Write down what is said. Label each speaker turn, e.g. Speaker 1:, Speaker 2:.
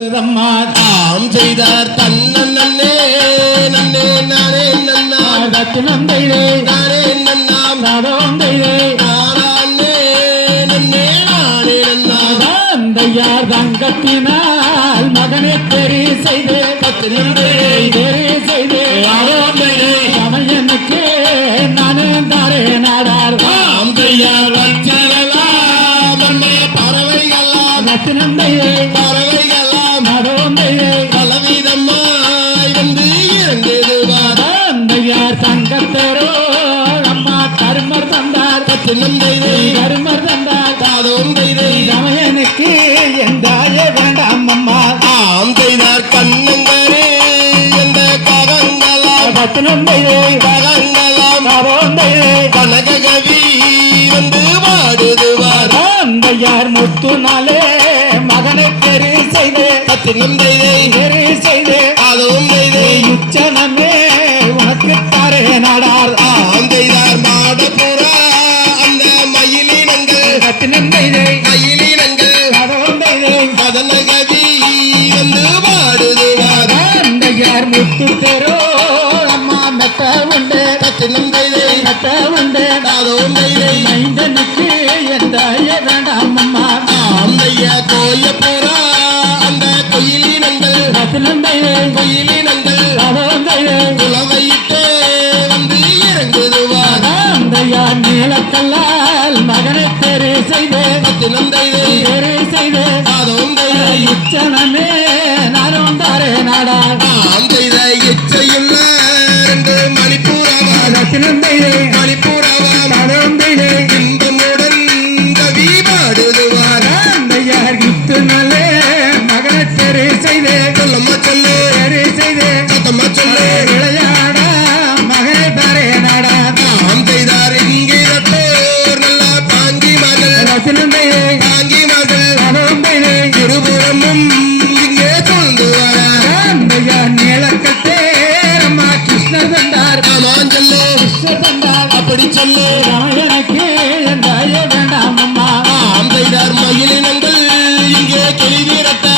Speaker 1: தாம் செய்தார் தன்னன் நன்னே நன்னே நானே நன்னா.
Speaker 2: ரத்தினம் தைரே
Speaker 1: நானே நன்னாம்
Speaker 2: நாதம் தைரே
Speaker 1: நானே நன்னே நானே நன்னா.
Speaker 2: தந்தையார் தங்கத்தினால் மகனை தெரி செய்து.
Speaker 1: பத்தினம் தைரே
Speaker 2: தெரி செய்து.
Speaker 1: நாதம் தைரே
Speaker 2: சமையனுக்கு நானும் தாரே நாடார்
Speaker 1: தாம் செய்யார் வச்சரலாம் அம்மைய பறவைகளாம்
Speaker 2: ரத்தினம் தைரே
Speaker 1: பத்தினம் தைரே
Speaker 2: கருமர் தந்தார்
Speaker 1: தாதம் தைரே
Speaker 2: சமையனுக்கு எந்தாய வேண்டாம் அம்மா.
Speaker 1: தாம் செய்தார் கண்ணங்களே எந்த கரங்களாம்
Speaker 2: ரத்தினம் தைரே
Speaker 1: கரங்களாம்
Speaker 2: நாதம் தைரே
Speaker 1: கனககவி வந்து பாடுதுவார்.
Speaker 2: தந்தையார் முத்துனாலே மகனை தெரி செய்து.
Speaker 1: பத்தினம் தைரை
Speaker 2: தெரி செய்து.
Speaker 1: அதுவும் தைரை
Speaker 2: உச்சனமே உனக்கு தாரே நாடார்.
Speaker 1: ஆம் செய்தார்
Speaker 2: முத்து தெரோ அம்மா மெத்த உண்டு.
Speaker 1: பத்தினம் தைரை
Speaker 2: மெத்த உண்டு.
Speaker 1: அதுவும் தைரை
Speaker 2: மைந்தனுக்கு எந்த வேண்டாம் அம்மா.
Speaker 1: ஆம் தைய கோய புறா அந்த கொயிலினங்கள்.
Speaker 2: ரத்தினம் தைரே
Speaker 1: கொயிலினங்கள்.
Speaker 2: நாதம் தைரே
Speaker 1: குலவையிட்டு வந்து இறங்குதுவார்.
Speaker 2: தந்தையார் நீலக்கல்லால் மகனை தெரி செய்து
Speaker 1: தைரை
Speaker 2: தெரி செய்து
Speaker 1: தைரை
Speaker 2: இச்சனமே நானும் தாரே நாடா. என்றால்
Speaker 1: அப்படி சொல்லு.
Speaker 2: எனக்கு என்றாயே
Speaker 1: மயிலினங்கள் இங்கே கெளி வீரத்தை